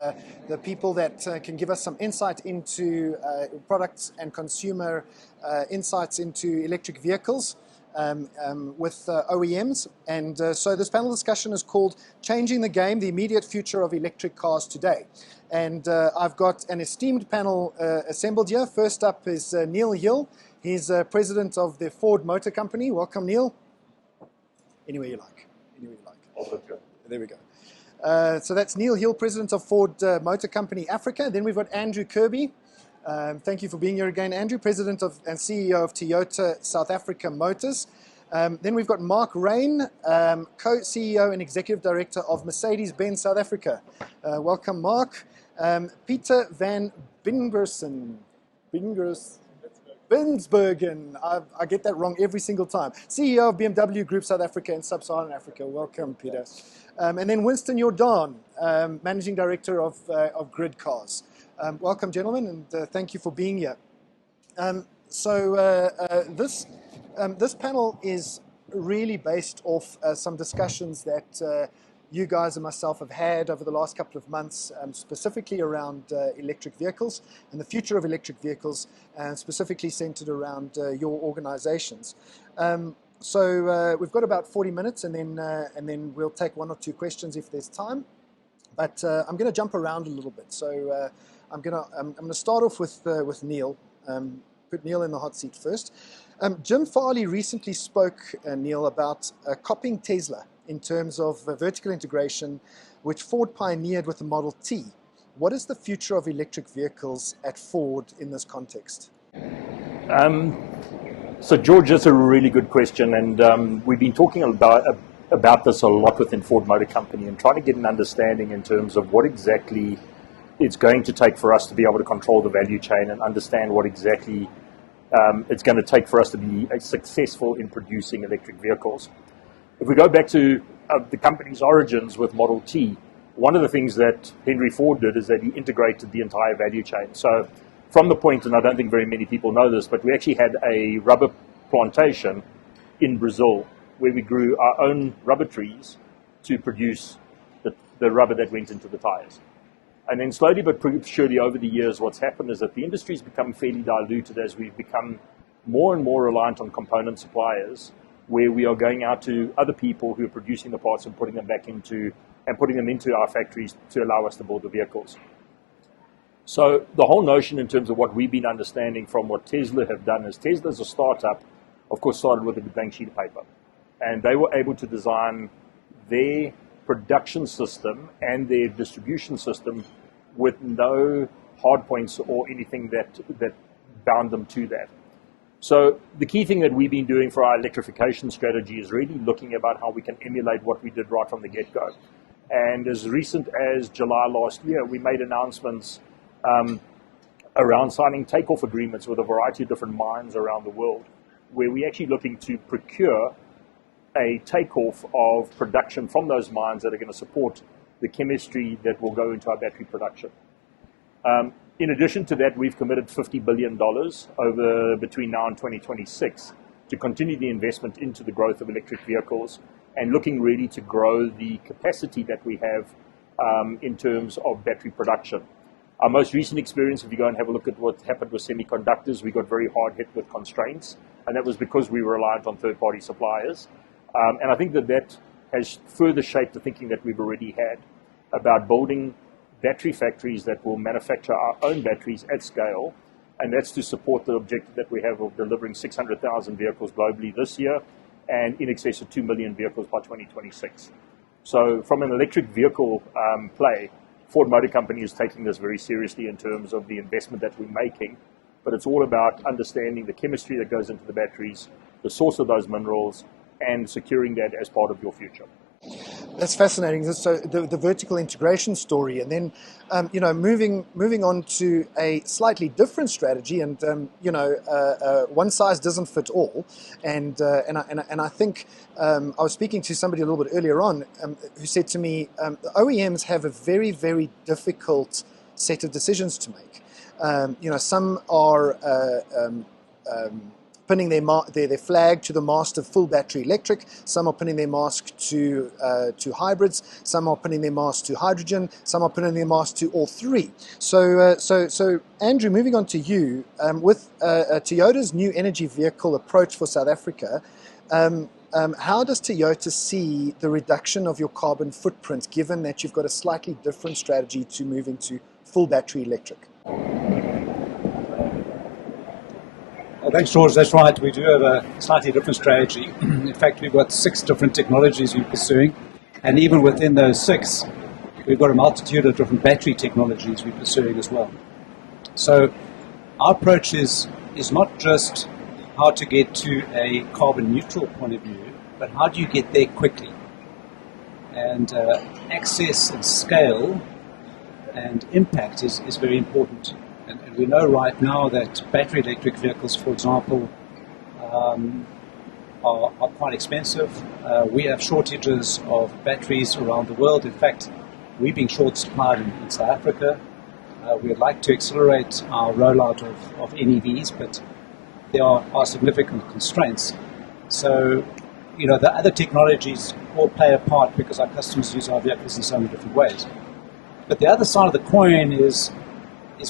the people that can give us some insight into products and consumer insights into electric vehicles with OEMs. And so this panel discussion is called Changing the Game, the Immediate Future of Electric Cars Today. And I've got an esteemed panel assembled here. First up is Neale Hill. He's president of the Ford Motor Company. Welcome, Neale. Anywhere you like. Anywhere you like. There we go. So that's Neale Hill, president of Ford Motor Company Africa. Then we've got Andrew Kirby. Thank you for being here again, Andrew, president of and CEO of Toyota South Africa Motors. Then we've got Mark Raine, co-CEO and executive director of Mercedes-Benz South Africa. Welcome, Mark. Peter van Binsbergen. I get that wrong every single time. CEO of BMW Group South Africa and Sub-Saharan Africa. Welcome, Peter. And then Jordaan, managing director of Grid Cars. Welcome, gentlemen, and thank you for being here. This panel is really based off some discussions that you guys and myself have had over the last couple of months, specifically around electric vehicles and the future of electric vehicles, and specifically centered around your organizations. So we've got about 40 minutes, and then we'll take one or two questions if there's time. But I'm going to jump around a little bit. So I'm going to start off with Neale. Put Neale in the hot seat first. Jim Farley recently spoke, Neale, about copying Tesla in terms of vertical integration, which Ford pioneered with the Model T. What is the future of electric vehicles at Ford in this context? So, George, that's a really good question, and we've been talking about this a lot within Ford Motor Company and trying to get an understanding in terms of what exactly it's going to take for us to be able to control the value chain and understand what exactly it's going to take for us to be successful in producing electric vehicles. If we go back to the company's origins with Model T, one of the things that Henry Ford did is that he integrated the entire value chain. So from the point, and I don't think very many people know this, but we actually had a rubber plantation in Brazil where we grew our own rubber trees to produce the rubber that went into the tires. And then slowly but surely over the years, what's happened is that the industry's become fairly diluted as we've become more and more reliant on component suppliers, where we are going out to other people who are producing the parts and putting them into our factories to allow us to build the vehicles. So the whole notion in terms of what we've been understanding from what Tesla have done is Tesla's a startup, of course, started with a blank sheet of paper. And they were able to design their production system and their distribution system with no hard points or anything that bound them to that. So the key thing that we've been doing for our electrification strategy is really looking about how we can emulate what we did right from the get-go. And as recent as July last year, we made announcements around signing takeoff agreements with a variety of different mines around the world, where we're actually looking to procure a takeoff of production from those mines that are going to support the chemistry that will go into our battery production. In addition to that, we've committed $50 billion over between now and 2026 to continue the investment into the growth of electric vehicles and looking really to grow the capacity that we have in terms of battery production. Our most recent experience, if you go and have a look at what happened with semiconductors, we got very hard hit with constraints, and that was because we were reliant on third-party suppliers. And I think that has further shaped the thinking that we've already had about building battery factories that will manufacture our own batteries at scale, and that's to support the objective that we have of delivering 600,000 vehicles globally this year and in excess of 2 million vehicles by 2026. So from an electric vehicle play, Ford Motor Company is taking this very seriously in terms of the investment that we're making, but it's all about understanding the chemistry that goes into the batteries, the source of those minerals, and securing that as part of your future. That's fascinating. So the vertical integration story, and then moving on to a slightly different strategy, and one size doesn't fit all. And I think I was speaking to somebody a little bit earlier on who said to me, the OEMs have a very, very difficult set of decisions to make. Some are pinning their flag to the mast of full battery electric. Some are pinning their mast to hybrids. Some are pinning their mast to hydrogen. Some are pinning their mast to all three. So Andrew, moving on to you, with Toyota's new energy vehicle approach for South Africa, how does Toyota see the reduction of your carbon footprint, given that you've got a slightly different strategy to moving to full battery electric? Well, thanks, George. That's right. We do have a slightly different strategy. In fact, we've got 6 different technologies we're pursuing. And even within those 6, we've got a multitude of different battery technologies we're pursuing as well. So our approach is not just how to get to a carbon neutral point of view, but how do you get there quickly? And access and scale and impact is very important. And we know right now that battery electric vehicles, for example, are quite expensive. We have shortages of batteries around the world. In fact, we're being short supplied in South Africa. We'd like to accelerate our rollout of NEVs, but there are significant constraints. So, the other technologies all play a part because our customers use our vehicles in so many different ways. But the other side of the coin is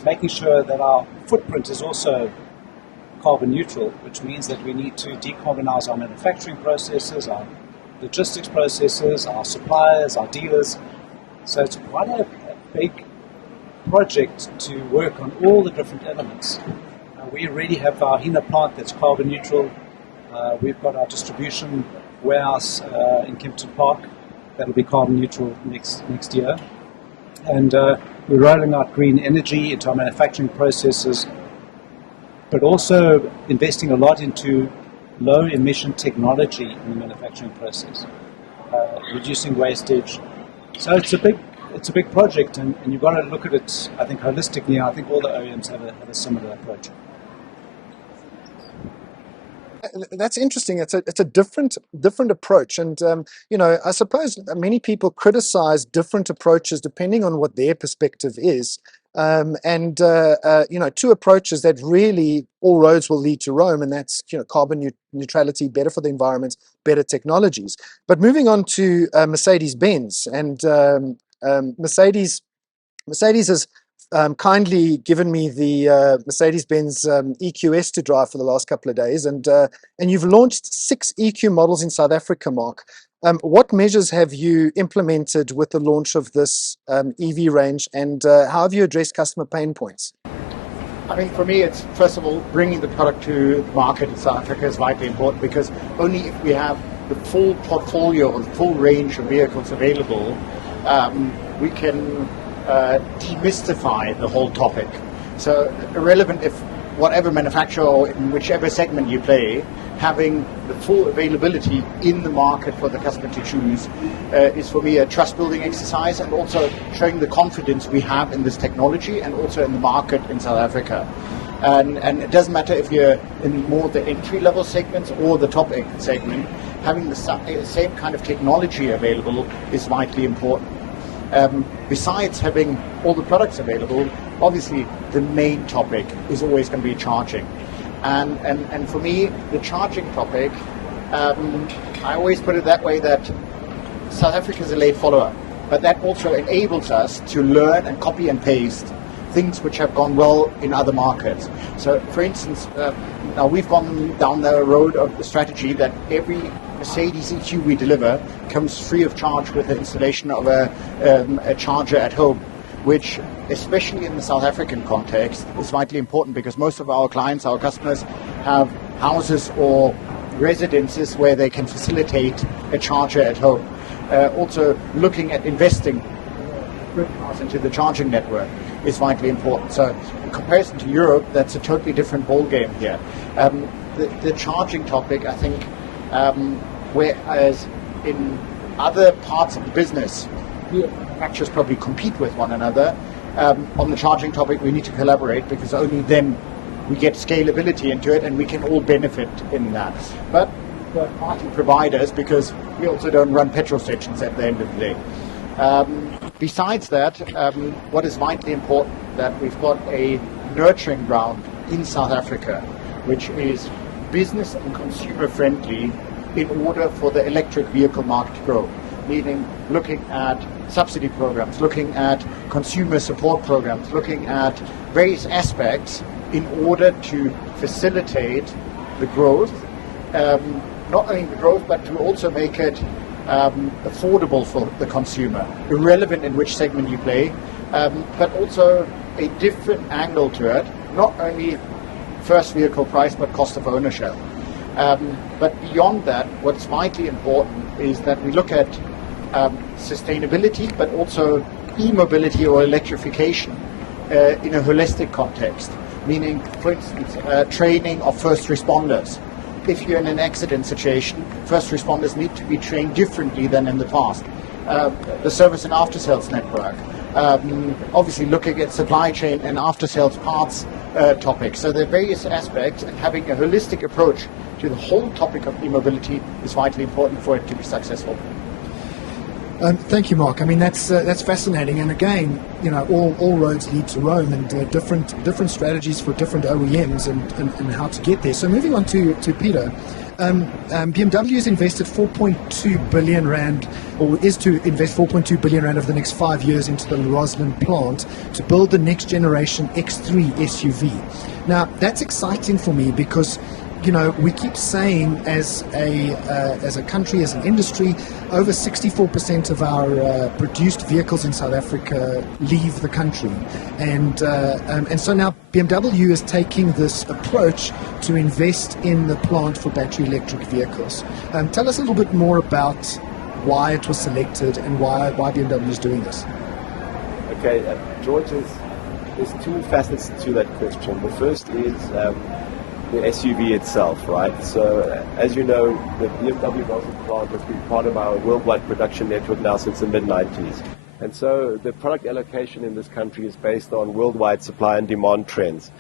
making sure that our footprint is also carbon neutral, which means that we need to decarbonize our manufacturing processes, our logistics processes, our suppliers, our dealers. So it's quite a big project to work on all the different elements. We already have our Hina plant that's carbon neutral. We've got our distribution warehouse in Kempton Park that'll be carbon neutral next year. And we're rolling out green energy into our manufacturing processes, but also investing a lot into low emission technology in the manufacturing process, reducing wastage. So it's a big project, and you've got to look at it, I think, holistically. I think all the OEMs have a similar approach. That's interesting. It's a different approach, and I suppose many people criticize different approaches depending on what their perspective is. Two approaches that really all roads will lead to Rome, and that's carbon neutrality, better for the environment, better technologies. But moving on to Mercedes-Benz, and Mercedes has kindly given me the Mercedes-Benz EQS to drive for the last couple of days, and you've launched 6 EQ models in South Africa, Mark. What measures have you implemented with the launch of this EV range, and how have you addressed customer pain points? I mean, for me, it's first of all bringing the product to the market in South Africa is vitally important, because only if we have the full portfolio or the full range of vehicles available, we can demystify the whole topic. So irrelevant if whatever manufacturer or in whichever segment you play, having the full availability in the market for the customer to choose is for me a trust building exercise, and also showing the confidence we have in this technology and also in the market in South Africa. And it doesn't matter if you're in more the entry level segments or the top end segment, having the same kind of technology available is vitally important. Besides having all the products available, obviously the main topic is always going to be charging. And for me, the charging topic, I always put it that way, that South Africa is a late follower, but that also enables us to learn and copy and paste things which have gone well in other markets. So, for instance, now we've gone down the road of the strategy that every Mercedes EQ we deliver comes free of charge with the installation of a charger at home, which, especially in the South African context, is vitally important, because most of our clients, our customers, have houses or residences where they can facilitate a charger at home. Also, looking at investing into the charging network is vitally important. So in comparison to Europe, that's a totally different ballgame here. The charging topic, I think, whereas in other parts of the business, manufacturers probably compete with one another, on the charging topic we need to collaborate, because only then we get scalability into it and we can all benefit in that. But third-party providers, because we also don't run petrol stations at the end of the day. Besides that, what is vitally important, that we've got a nurturing ground in South Africa, which is business and consumer friendly in order for the electric vehicle market to grow. Meaning looking at subsidy programs, looking at consumer support programs, looking at various aspects in order to facilitate the growth, not only the growth, but to also make it affordable for the consumer, irrelevant in which segment you play, but also a different angle to it, not only first vehicle price, but cost of ownership. But beyond that, what's vitally important is that we look at sustainability, but also e-mobility or electrification in a holistic context. Meaning, for instance, training of first responders. If you're in an accident situation, first responders need to be trained differently than in the past. The service and after-sales network. Obviously looking at supply chain and after-sales parts topics. So there are various aspects, and having a holistic approach to the whole topic of e-mobility is vitally important for it to be successful. Thank you, Mark. I mean, that's fascinating. And again, all roads lead to Rome, and different strategies for different OEMs and how to get there. So moving on to Peter, BMW has invested 4.2 billion rand, or is to invest 4.2 billion rand over the next 5 years into the Roslyn plant to build the next generation X3 SUV. Now, that's exciting for me because we keep saying as a country, as an industry, over 64% of our produced vehicles in South Africa leave the country, and so now BMW is taking this approach to invest in the plant for battery electric vehicles. Tell us a little bit more about why it was selected and why BMW is doing this. Okay, George, there's two facets to that question. The first is the SUV itself, right? So, as you know, the BMW Roslyn plant has been part of our worldwide production network now since the mid-90s. And so the product allocation in this country is based on worldwide supply and demand trends.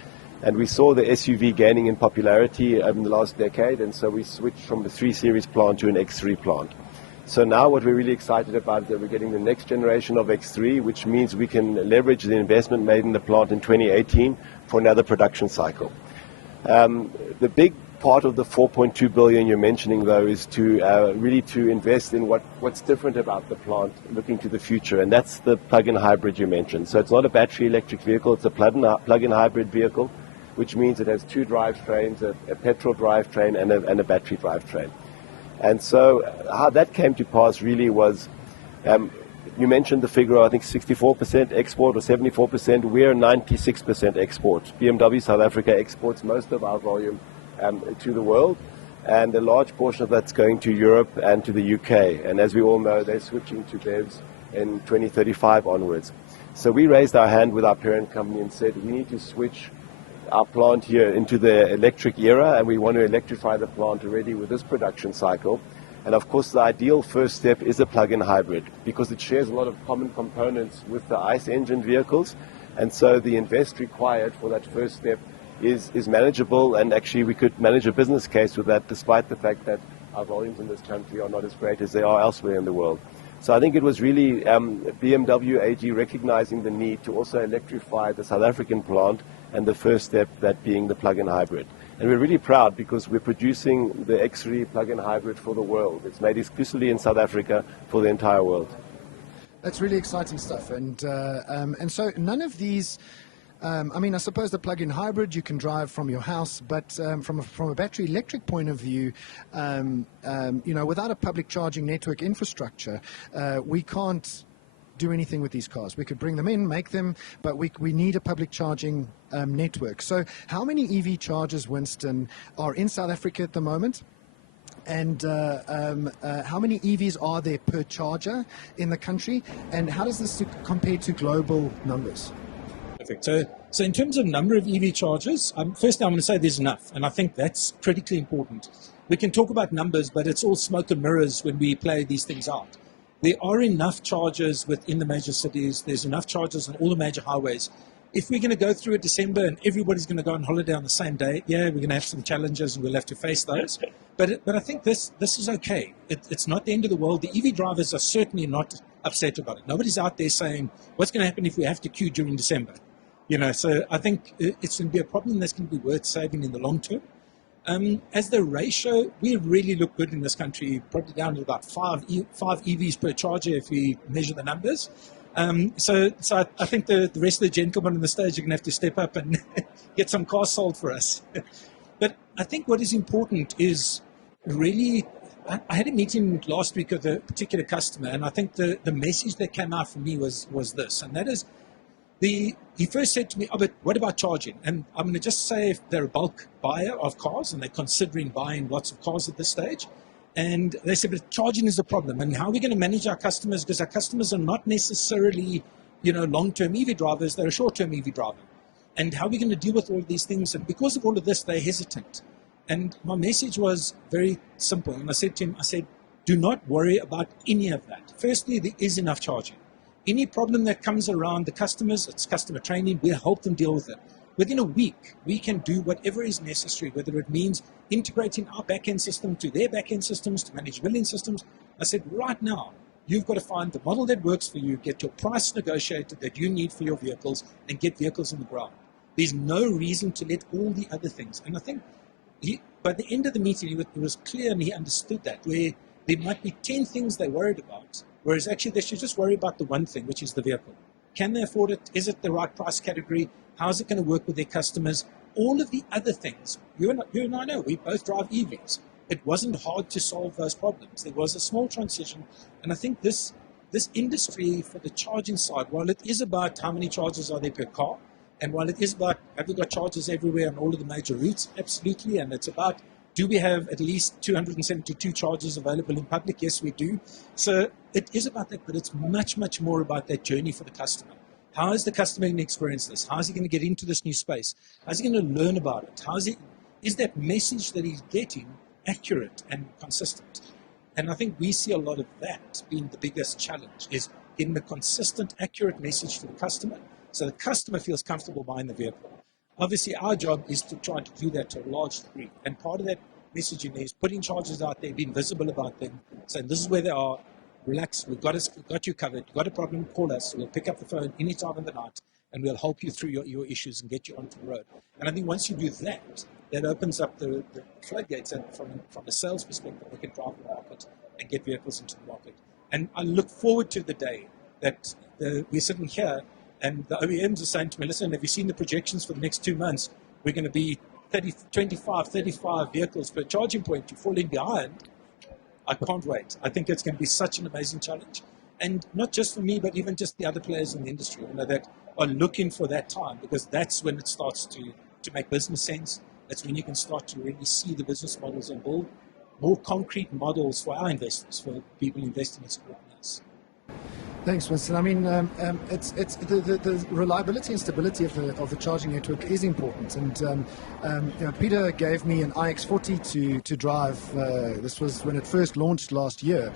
And we saw the SUV gaining in popularity over the last decade, and so we switched from the 3 Series plant to an X3 plant. So now what we're really excited about is that we're getting the next generation of X3, which means we can leverage the investment made in the plant in 2018 for another production cycle. The big part of the 4.2 billion you're mentioning, though, is to really to invest in what's different about the plant looking to the future, and that's the plug-in hybrid you mentioned. So it's not a battery electric vehicle, it's a plug-in hybrid vehicle, which means it has 2 drivetrains, a petrol drivetrain and a battery drivetrain. And so how that came to pass really was, you mentioned the figure, I think 64% export or 74%. We're 96% export. BMW South Africa exports most of our volume to the world, and a large portion of that's going to Europe and to the UK. And as we all know, they're switching to BEVs in 2035 onwards. So we raised our hand with our parent company and said, we need to switch our plant here into the electric era, and we want to electrify the plant already with this production cycle. And of course, the ideal first step is a plug-in hybrid because it shares a lot of common components with the ICE engine vehicles. And so the invest required for that first step is manageable, and actually we could manage a business case with that despite the fact that our volumes in this country are not as great as they are elsewhere in the world. So I think it was really BMW AG recognizing the need to also electrify the South African plant, and the first step that being the plug-in hybrid. And we're really proud because we're producing the X3 plug-in hybrid for the world. It's made exclusively in South Africa for the entire world. That's really exciting stuff. And so none of these, I suppose the plug-in hybrid you can drive from your house, but from a battery electric point of view, without a public charging network infrastructure, we can't do anything with these cars. We could bring them in, make them, but we need a public charging network. So how many EV chargers, Winstone, are in South Africa at the moment? And how many EVs are there per charger in the country? And how does this compare to global numbers? Perfect. So in terms of number of EV chargers, firstly I'm going to say there's enough, and I think that's critically important. We can talk about numbers, but it's all smoke and mirrors when we play these things out. There are enough chargers within the major cities. There's enough chargers on all the major highways. If we're going to go through a December and everybody's going to go on holiday on the same day, yeah, we're going to have some challenges and we'll have to face those. But I think this is okay. It's not the end of the world. The EV drivers are certainly not upset about it. Nobody's out there saying, what's going to happen if we have to queue during December? So I think it's going to be a problem that's going to be worth saving in the long term. As the ratio, we really look good in this country, probably down to about five EVs per charger if we measure the numbers. So I think the rest of the gentlemen on the stage are going to have to step up and get some cars sold for us. But I think what is important is really, I had a meeting last week with a particular customer, and I think the message that came out for me was this, and that is, he first said to me, oh, but what about charging? And I'm going to just say, if they're a bulk buyer of cars and they're considering buying lots of cars at this stage, and they said, but charging is a problem. And how are we going to manage our customers? Because our customers are not necessarily, long-term EV drivers, they're a short-term EV driver. And how are we going to deal with all of these things? And because of all of this, they're hesitant. And my message was very simple. And I said to him, do not worry about any of that. Firstly, there is enough charging. Any problem that comes around the customers, it's customer training, we'll help them deal with it. Within a week, we can do whatever is necessary, whether it means integrating our back-end system to their back-end systems, to manage billing systems. I said, right now, you've got to find the model that works for you, get your price negotiated that you need for your vehicles, and get vehicles on the ground. There's no reason to let all the other things. And I think by the end of the meeting, it was clear and he understood that, where there might be 10 things they're worried about, whereas actually they should just worry about the one thing, which is the vehicle. Can they afford it? Is it the right price category? How is it going to work with their customers? All of the other things, you and I know, we both drive EVs. It wasn't hard to solve those problems. There was a small transition. And I think this industry for the charging side, while it is about how many chargers are there per car, and while it is about, have we got chargers everywhere on all of the major routes? Absolutely. And it's about, do we have at least 272 chargers available in public? Yes, we do. So it is about that, but it's much, much more about that journey for the customer. How is the customer going to experience this? How is he going to get into this new space? How is he going to learn about it? Is that message that he's getting accurate and consistent? And I think we see a lot of that being the biggest challenge, is getting a consistent, accurate message to the customer, so the customer feels comfortable buying the vehicle. Obviously, our job is to try to do that to a large degree. And part of that messaging is putting charges out there, being visible about them, saying this is where they are, relax, we've got you covered, you've got a problem, call us, we'll pick up the phone any time of the night, and we'll help you through your issues and get you onto the road. And I think once you do that, that opens up the floodgates, and from a sales perspective, we can drive the market and get vehicles into the market. And I look forward to the day that we're sitting here and the OEMs are saying to me, listen, have you seen the projections for the next 2 months? We're going to be 25, 35 vehicles per charging point. You're falling behind. I can't wait. I think it's going to be such an amazing challenge. And not just for me, but even just the other players in the industry, that are looking for that time, because that's when it starts to make business sense. That's when you can start to really see the business models and build more concrete models for our investors, for people investing in supporting us. Thanks, Winston. I mean, it's the reliability and stability of the charging network is important. And Peter gave me an iX40 to drive. This was when it first launched last year,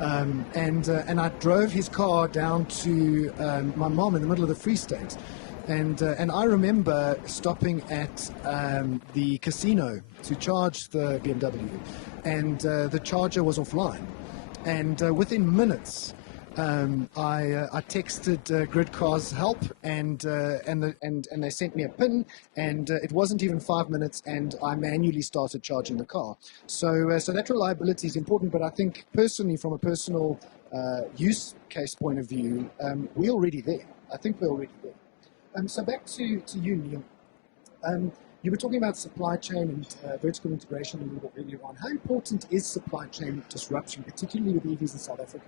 and I drove his car down to my mom in the middle of the Free State, and I remember stopping at the casino to charge the BMW, and the charger was offline, and within minutes. I texted Grid Cars Help, and they sent me a PIN, and it wasn't even 5 minutes, and I manually started charging the car. So that reliability is important, but I think personally, from a personal use case point of view, we're already there. I think we're already there. So back to you, Neale. You were talking about supply chain and vertical integration a little bit earlier on. How important is supply chain disruption, particularly with EVs in South Africa?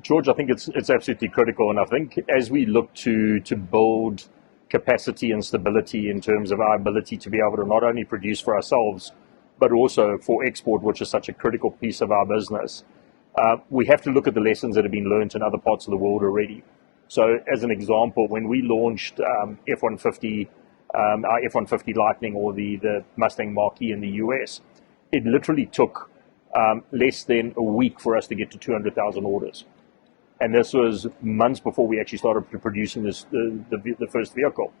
George, I think it's absolutely critical, and I think as we look to build capacity and stability in terms of our ability to be able to not only produce for ourselves, but also for export, which is such a critical piece of our business, we have to look at the lessons that have been learned in other parts of the world already. So as an example, when we launched F-150, our F-150 Lightning, or the Mustang Mach-E in the US, it literally took less than a week for us to get to 200,000 orders. And this was months before we actually started producing the first vehicle.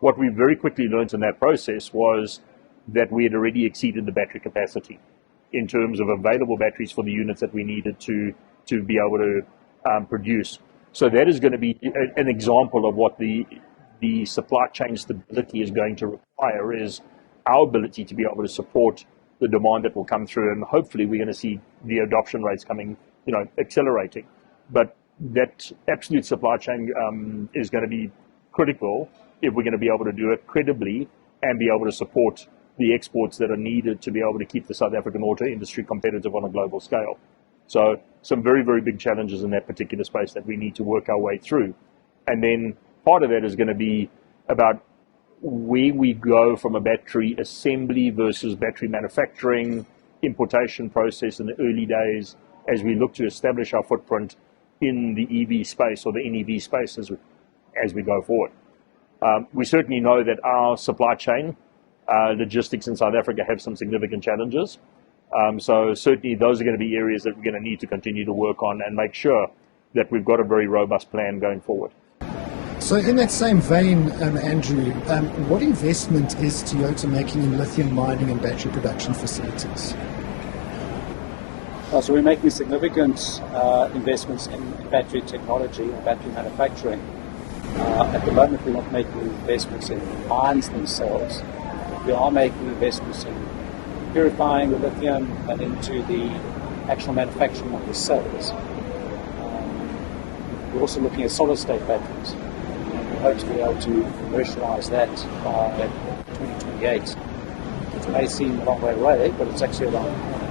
What we very quickly learned in that process was that we had already exceeded the battery capacity in terms of available batteries for the units that we needed to be able to produce. So that is going to be an example of what the supply chain stability is going to require, is our ability to be able to support the demand that will come through, and hopefully we're going to see the adoption rates coming, accelerating. But that absolute supply chain is going to be critical if we're going to be able to do it credibly and be able to support the exports that are needed to be able to keep the South African auto industry competitive on a global scale. So some very, very big challenges in that particular space that we need to work our way through. And then part of that is going to be about where we go from a battery assembly versus battery manufacturing, importation process in the early days as we look to establish our footprint in the EV space or the NEV space as we go forward. We certainly know that our supply chain logistics in South Africa have some significant challenges. So certainly those are going to be areas that we're going to need to continue to work on and make sure that we've got a very robust plan going forward. So in that same vein, Andrew, what investment is Toyota making in lithium mining and battery production facilities? So we're making significant investments in battery technology and battery manufacturing. At the moment, we're not making investments in mines themselves. We are making investments in purifying the lithium and into the actual manufacturing of the cells. We're also looking at solid-state batteries. We hope to be able to commercialize that by 2028. It may seem a long way away, but it's actually around the corner.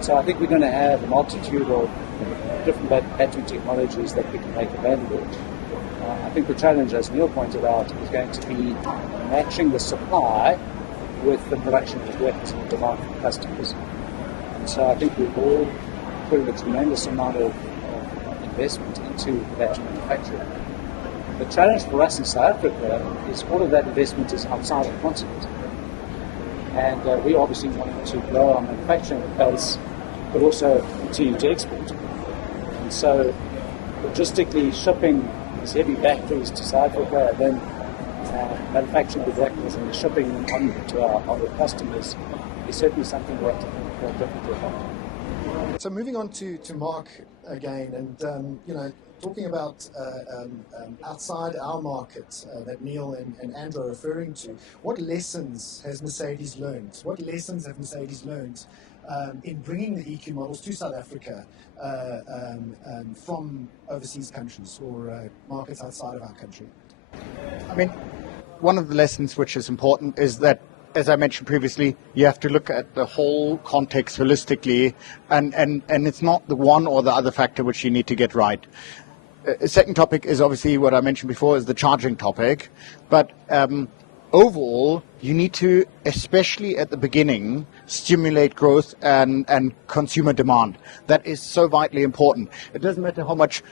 So I think we're going to have a multitude of different battery technologies that we can make available. I think the challenge, as Neale pointed out, is going to be matching the supply with the production requirements and the demand from customers. And so I think we've all put a tremendous amount of investment into battery manufacturing. The challenge for us in South Africa is all of that investment is outside of the continent. And we obviously want to grow our manufacturing base, but also continue to export. And so logistically shipping these heavy batteries to South Africa and then manufacturing the batteries and shipping them on to our customers is certainly something we have to think differently about. So moving on to Mark again, and talking about outside our market that Neale and Andrew are referring to, what lessons has Mercedes learned? What lessons have Mercedes learned in bringing the EQ models to South Africa from overseas countries or markets outside of our country? I mean, one of the lessons which is important is that, as I mentioned previously, you have to look at the whole context holistically, and it's not the one or the other factor which you need to get right. A second topic is obviously what I mentioned before is the charging topic, but overall, you need to, especially at the beginning, stimulate growth and consumer demand. That is so vitally important. It doesn't matter how much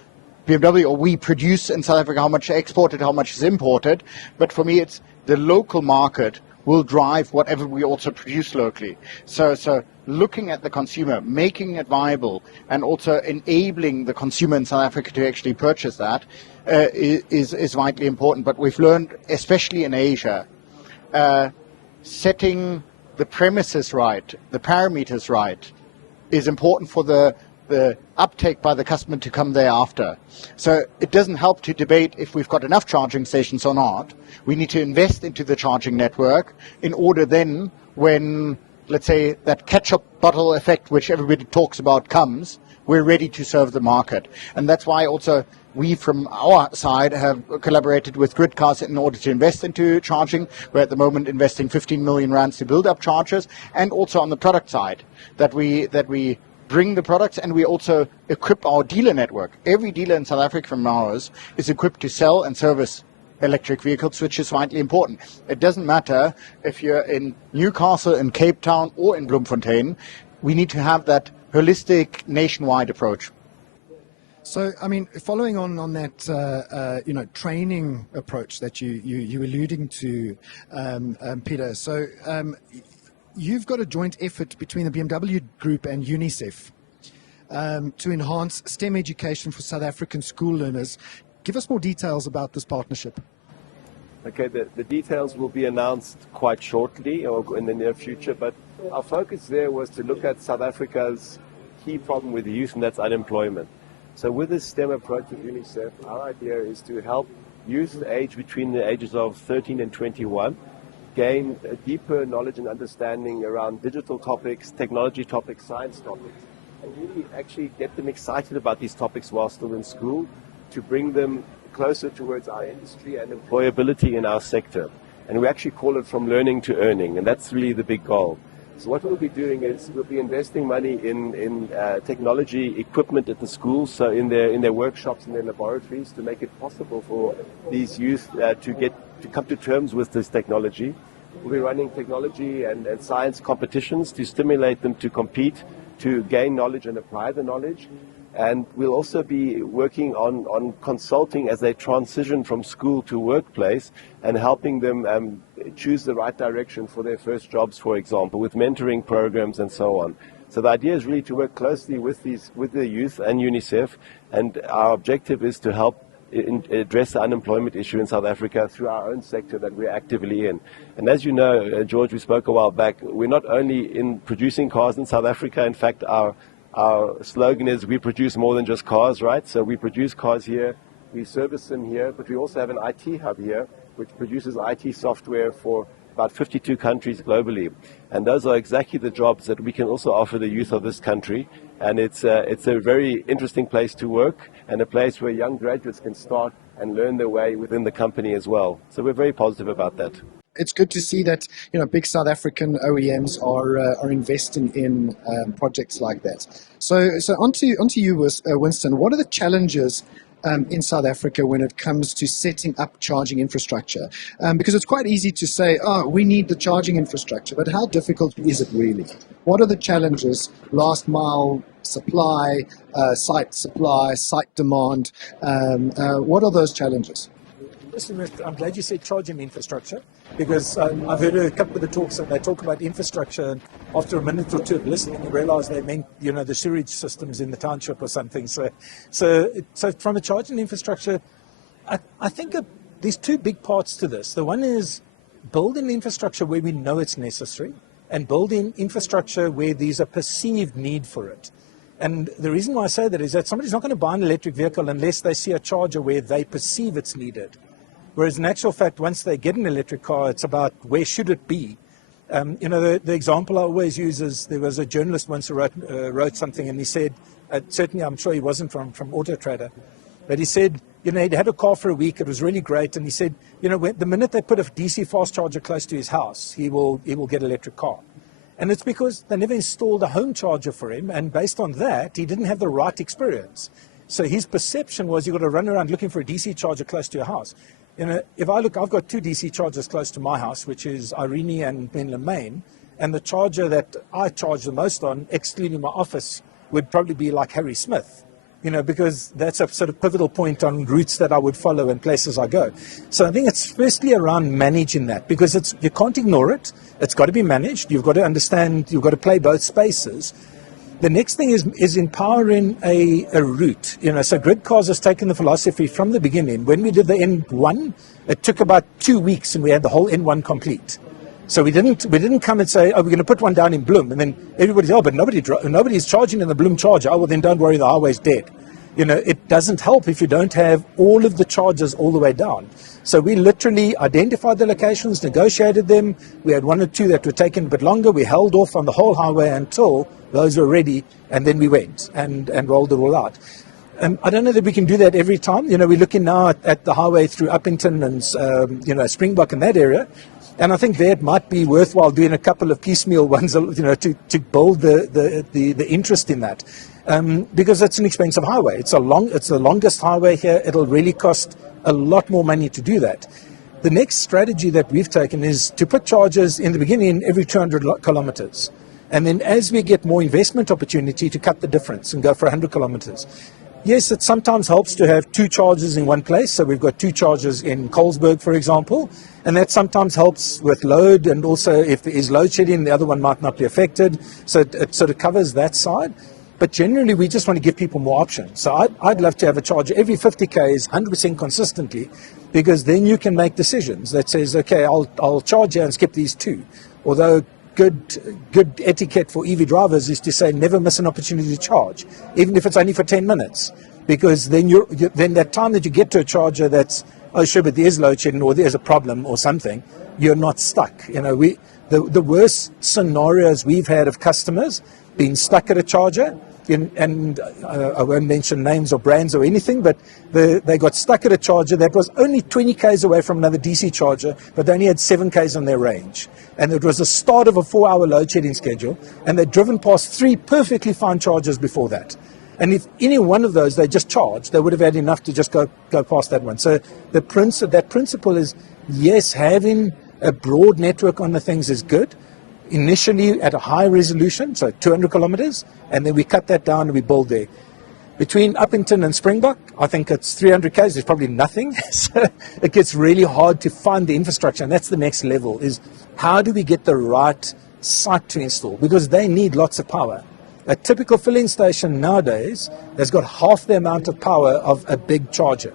BMW or we produce in South Africa, how much is exported, how much is imported, but for me it's the local market will drive whatever we also produce locally. So looking at the consumer, making it viable, and also enabling the consumer in South Africa to actually purchase that is vitally important. But we've learned, especially in Asia, setting the premises right, the parameters right, is important for the uptake by the customer to come thereafter. So it doesn't help to debate if we've got enough charging stations or not. We need to invest into the charging network in order then, when, let's say, that ketchup bottle effect, which everybody talks about, comes, we're ready to serve the market. And that's why also we from our side have collaborated with Gridcast in order to invest into charging. We're at the moment investing 15 million rands to build up chargers, and also on the product side that we bring the products, and we also equip our dealer network. Every dealer in South Africa from ours is equipped to sell and service electric vehicles, which is vitally important. It doesn't matter if you're in Newcastle, in Cape Town, or in Bloemfontein. We need to have that holistic nationwide approach. So, I mean, following on that, training approach that you alluding to, Peter. So, you've got a joint effort between the BMW Group and UNICEF to enhance STEM education for South African school learners. Give us more details about this partnership. Okay, the details will be announced quite shortly or in the near future, but our focus there was to look at South Africa's key problem with youth, and that's unemployment. So with this STEM approach with UNICEF, our idea is to help youth aged between the ages of 13 and 21 gain a deeper knowledge and understanding around digital topics, technology topics, science topics, and really actually get them excited about these topics while still in school to bring them closer towards our industry and employability in our sector. And we actually call it from learning to earning, and that's really the big goal. So what we'll be doing is we'll be investing money in technology equipment at the schools, so in their workshops and their laboratories, to make it possible for these youth to come to terms with this technology. We'll be running technology and science competitions to stimulate them to compete, to gain knowledge and apply the knowledge. And we'll also be working on consulting as they transition from school to workplace and helping them choose the right direction for their first jobs, for example, with mentoring programs and so on. So the idea is really to work closely with the youth and UNICEF, and our objective is to help address the unemployment issue in South Africa through our own sector that we're actively in. And as you know, George, we spoke a while back, we're not only in producing cars in South Africa. In fact, our slogan is we produce more than just cars, right? So we produce cars here, we service them here, but we also have an IT hub here which produces IT software for about 52 countries globally. And those are exactly the jobs that we can also offer the youth of this country. And it's a very interesting place to work, and a place where young graduates can start and learn their way within the company as well. So we're very positive about that. It's good to see that big South African OEMs are investing in projects like that. So onto you, Winstone. What are the challenges in South Africa when it comes to setting up charging infrastructure? Because it's quite easy to say, we need the charging infrastructure, but how difficult is it really? What are the challenges? Last mile supply, site demand. What are those challenges? Listen, I'm glad you said charging infrastructure, because I've heard a couple of the talks and they talk about infrastructure, and after a minute or two of listening, you realize they meant, the sewage systems in the township or something. So from a charging infrastructure, I think there's two big parts to this. The one is building infrastructure where we know it's necessary, and building infrastructure where there's a perceived need for it. And the reason why I say that is that somebody's not going to buy an electric vehicle unless they see a charger where they perceive it's needed. Whereas in actual fact, once they get an electric car, it's about where should it be. The example I always use is there was a journalist once who wrote something, and he said, certainly I'm sure he wasn't from AutoTrader, but he said, he'd had a car for a week, it was really great, and he said, the minute they put a DC fast charger close to his house, he will get an electric car. And it's because they never installed a home charger for him, and based on that, he didn't have the right experience. So his perception was you've got to run around looking for a DC charger close to your house. If I look, I've got two DC chargers close to my house, which is Raine and Maine, and the charger that I charge the most on, excluding my office, would probably be like Harry Smith, because that's a sort of pivotal point on routes that I would follow and places I go. So I think it's firstly around managing that, because you can't ignore it. It's got to be managed. You've got to understand, you've got to play both spaces. The next thing is empowering a route. So Gridcars has taken the philosophy from the beginning. When we did the N1, it took about 2 weeks and we had the whole N1 complete. So we didn't come and say, we're going to put one down in Bloem, and then everybody's, but nobody's charging in the Bloem charger. Well, then don't worry, the highway's dead. It doesn't help if you don't have all of the chargers all the way down. So we literally identified the locations, negotiated them. We had one or two that were taking a bit longer. We held off on the whole highway until those were ready, and then we went and rolled it all out. I don't know that we can do that every time. We're looking now at the highway through Uppington and, Springbok and that area. And I think there it might be worthwhile doing a couple of piecemeal ones, to build the interest in that. Because it's an expensive highway. It's the longest highway here. It'll really cost a lot more money to do that. The next strategy that we've taken is to put chargers in the beginning every 200 kilometers. And then as we get more investment opportunity, to cut the difference and go for 100 kilometers. Yes, it sometimes helps to have two chargers in one place. So we've got two chargers in Colesberg, for example, and that sometimes helps with load, and also if there is load shedding, the other one might not be affected. So it sort of covers that side. But generally, we just want to give people more options. So I'd love to have a charger every 50 Ks, 100% consistently, because then you can make decisions that says, okay, I'll charge here and skip these two. Although good etiquette for EV drivers is to say never miss an opportunity to charge, even if it's only for 10 minutes, because then then that time that you get to a charger that's oh sure, but there's load shedding or there's a problem or something, you're not stuck. The worst scenarios we've had of customers being stuck at a charger, and I won't mention names or brands or anything, but they got stuck at a charger that was only 20 k's away from another DC charger, but they only had 7 k's on their range. And it was the start of a 4-hour load shedding schedule, and they'd driven past 3 perfectly fine chargers before that. And if any one of those they just charged, they would have had enough to just go past that one. So that principle is, yes, having a broad network on the things is good. Initially at a high resolution, so 200 kilometers, and then we cut that down and we build there. Between Uppington and Springbok, I think it's 300 k's, there's probably nothing. So it gets really hard to find the infrastructure, and that's the next level, is how do we get the right site to install? Because they need lots of power. A typical filling station nowadays has got half the amount of power of a big charger.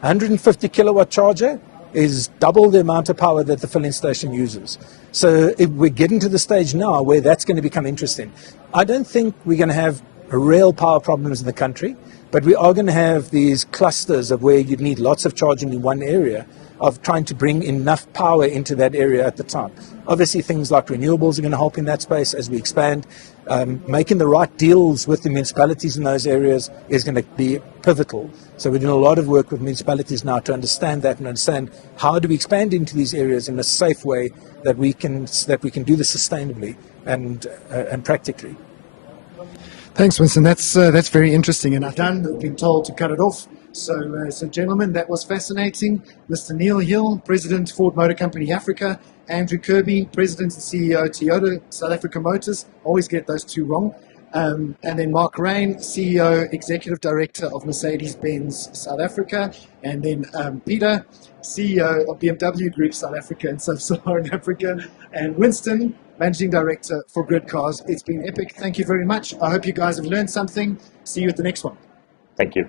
150 kilowatt charger is double the amount of power that the filling station uses. So if we're getting to the stage now where that's going to become interesting. I don't think we're going to have real power problems in the country, but we are going to have these clusters of where you'd need lots of charging in one area, of trying to bring enough power into that area at the time. Obviously things like renewables are going to help in that space as we expand. Making the right deals with the municipalities in those areas is going to be pivotal. So we're doing a lot of work with municipalities now to understand that and understand how do we expand into these areas in a safe way that we can do this sustainably and practically. Thanks, Winston. That's very interesting, and I've been told to cut it off. So gentlemen, that was fascinating. Mr. Neale Hill, President, Ford Motor Company Africa. Andrew Kirby, President and CEO, Toyota South Africa Motors. Always get those two wrong. And then Mark Raine, CEO, Executive Director of Mercedes-Benz South Africa. And then Peter, CEO of BMW Group South Africa and Sub-Saharan Africa. And Winstone, Managing Director for Grid Cars. It's been epic. Thank you very much. I hope you guys have learned something. See you at the next one. Thank you.